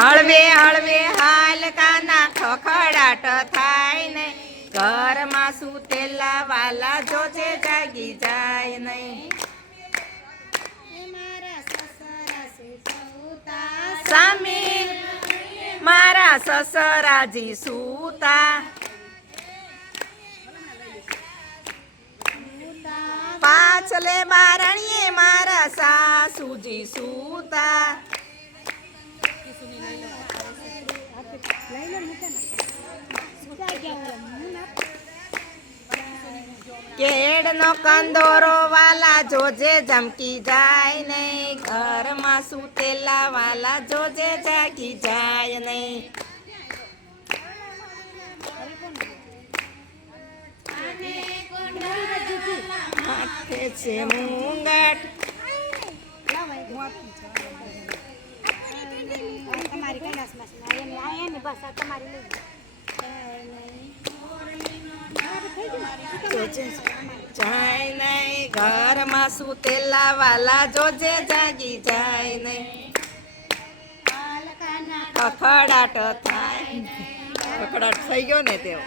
હળવે હળવે હાલકાના ખખડાટ થાય નહીં, ઘરમાં સુતેલા વાલા જોજે જાગી જાય નહીં. સામે મારા સસરાજી સૂતા, પાછલે બારણીએ મારા સાસુજી સૂતા. કેળનો કંદોરો વાલા જોજે જમકી જાય નહીં, ઘરમાં સુતેલા વાલા જોજે જાગી જાય નહીં. હાથે છે મુંગટ જાય નહીં, ઘરમાં સુતેલા વાલા જોજે જાગી જાય નહીં. ખખડાટ થાય, ખખડાટ થઈ ગયો ને તેઓ.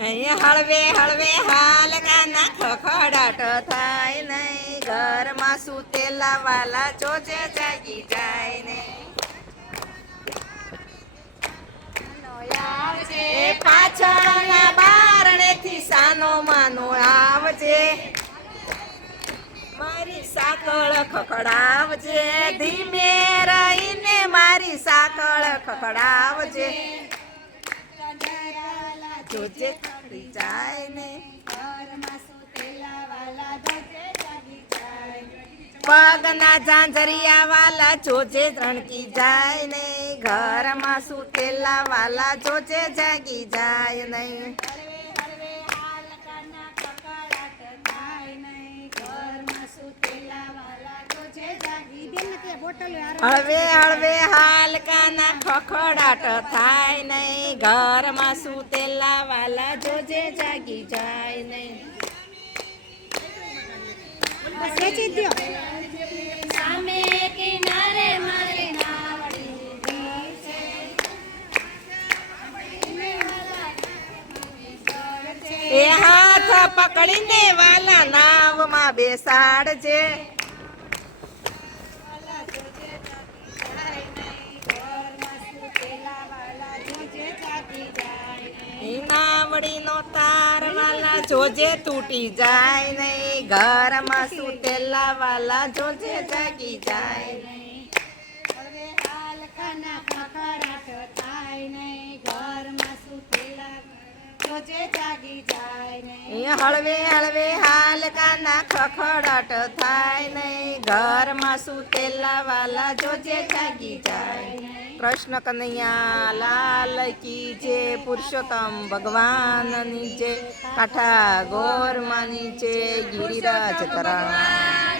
અહીંયા હળવે હળવે હાલકાના ખખડાટ થાય નહીં, ઘરમાં સુતેલા વાલા જોજે જાગી જાય નહીં. પાછળના બારણેથી સાનો માનો આવજે, મારી સાકળ ખખડાવજે, ધીમે રહીને મારી સાકળ ખખડાવજે. જોજે જાય ને, પગના ઝાંઝરિયા વાલા જોજે ત્રણકી જાય નહીં, ઘરમાં સુતેલા વાલા જોજે જાગી જાય નહીં. હળવે હળવે હાલકાના ખખડાટ થાય નહીં, ઘરમાં સુતેલા વાલા જોજે જાગી જાય નહીં. સામે કિનારે મારે એ હાથ પકડીને વાલા નાવમાં બેસાડજે, નાવડીનો તાર વાલા જોજે તૂટી જાય નહીં, ઘરમાં સુતેલા વાલા જોજે જાગી જાય નહીં. હળવે હળવે હાલકાના ખખડાટ થાય નહીં, ઘરમાં સુતેલા વાલા જોજે જાગી જાય નહીં. કૃષ્ણ કનૈયા લાલ કી જય, પુરુષોત્તમ ભગવાનની જય, કાંઠા ગોરમાની જય, ગિરિરાજ તરણ.